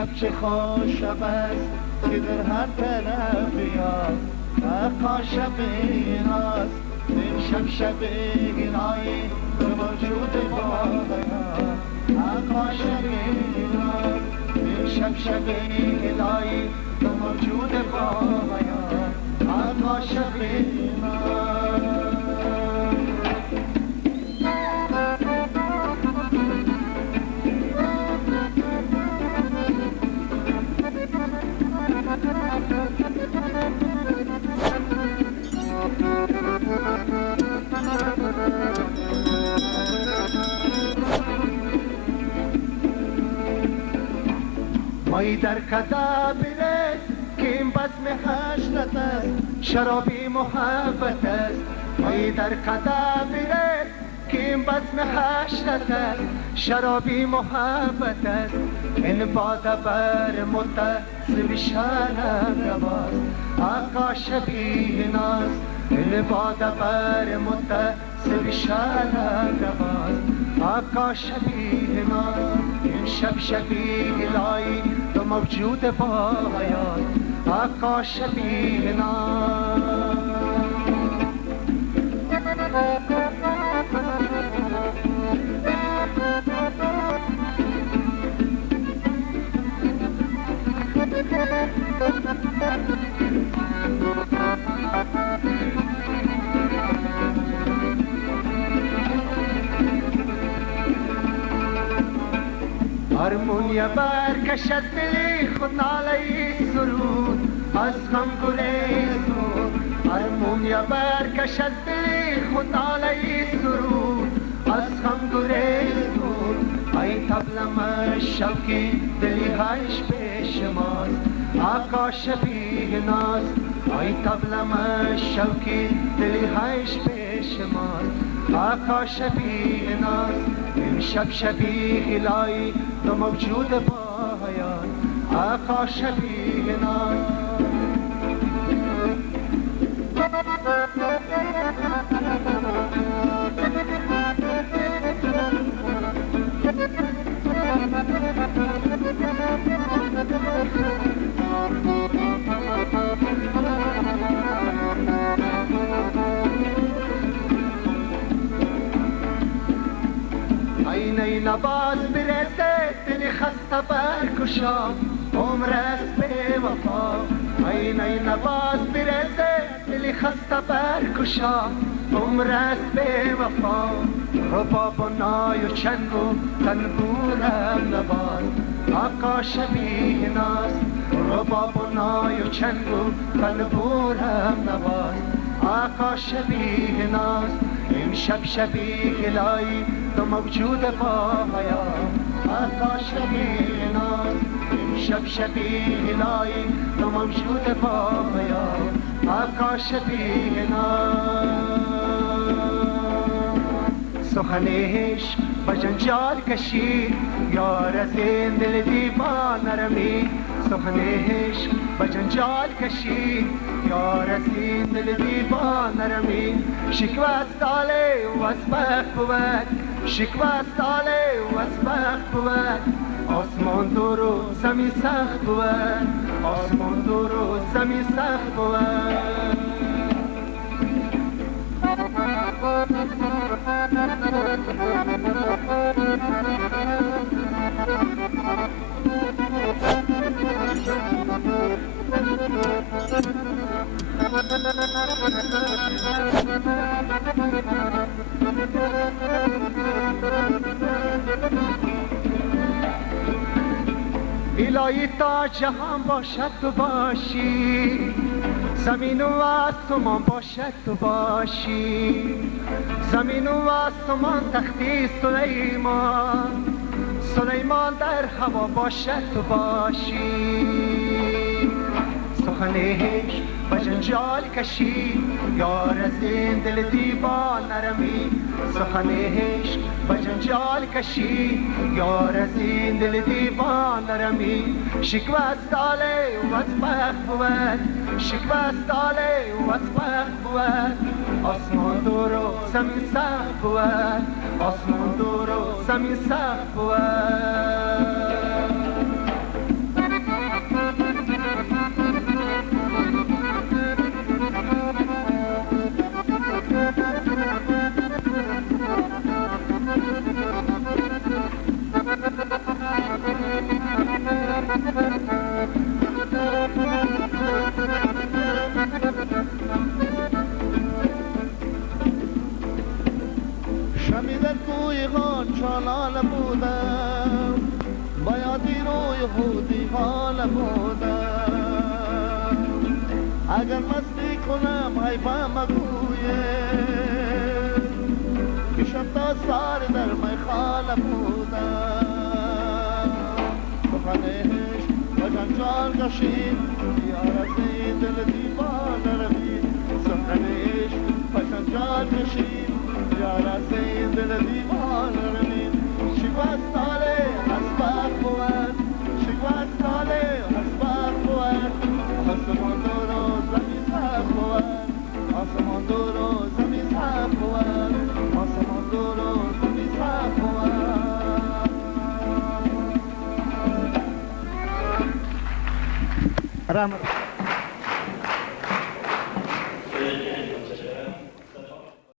امشب چه خوش شب است که در هر طرف یاد حقا شب ایناست امشب شب اینایی به وجود باید حقا شب ایناست امشب شب اینایی به وجود باید حقا شب ایناست مایی در کدا برس که این بزم حشرت است شرابی محبت است مایی در کدا برس که این بزم حشرت است شرابی محبت است این باده بر متصل شرم رواست آقا شبیه ناز این باده بر متصل شرم رواست آقا شبیه ناز این شب شبیه لایی تو موجود باید آقا شبیه ناز هرمونیا برکش از دلی خود ناله سرود از غم گریزون هرمونیا برکش از دلی خود ناله سرود از غم گریزون ای طبلم شوکی دلی هایش پیش ماست آقا شبیه ناز ای طبلم شوکی دلی هایش پیش ماست آقا شبیه ناز امشب شبیه لایی تو موجود باید آقا شبیه ناز اینه نواز برسه دل خسته برکشا عمر است به وفا اینه نواز برسه دل خسته برکشا عمر است به وفا رباب و نای و چنگ و تنبورم نواز آقا شبیه ناز رباب و نای و چنگ و تنبورم نواز آقا شبیه ناز امشب شبیه لایی تو موجود باید آقا شبیه ناز امشب شبیه لایی تو موجود باید آقا شبیه ناز سخنش با جنجال کشید یار از این دل دیوانه رمید سخنش با جنجال کشید یار از این دل دیوانه رمید شکوه از داله و از بخت بود شکوه از داله و از بخت بود آسمان دور و زمین سخت بود آسمان دور و زمین سخت بود الهی تا جهان باشد تو باشی زمین و آسمان باشد تو باشی زمین و آسمان تختی سلیمان سلیمان در هوا باشد تو باشی سخنش با جنجال کشید یار از این دل دیوانه رمید سخنش با جنجال کشید یار از این دل دیوانه رمید شکوه از داله و از بخت بود شکوه از داله و از بخت بود آسمان دور و زمین سخت بود آسمان دور و زمین سخت بود شمیدن کوی خان چانان بودم بایادی روی خودی حال بودم اگر مستی کنم حیفه مگویه که شب تا سار در میخانه بودم سخنش و جنجال کشید یار از این دل دیوانه روید سخنش و جنجال کشید یار از این دل دیوانه روید شکوستاله حسبت بود شکوستاله حسبت بود آسمان دور و زمین سخت بود آسمان دور و زمین سخت بود آسمان دور و زمین سخت بود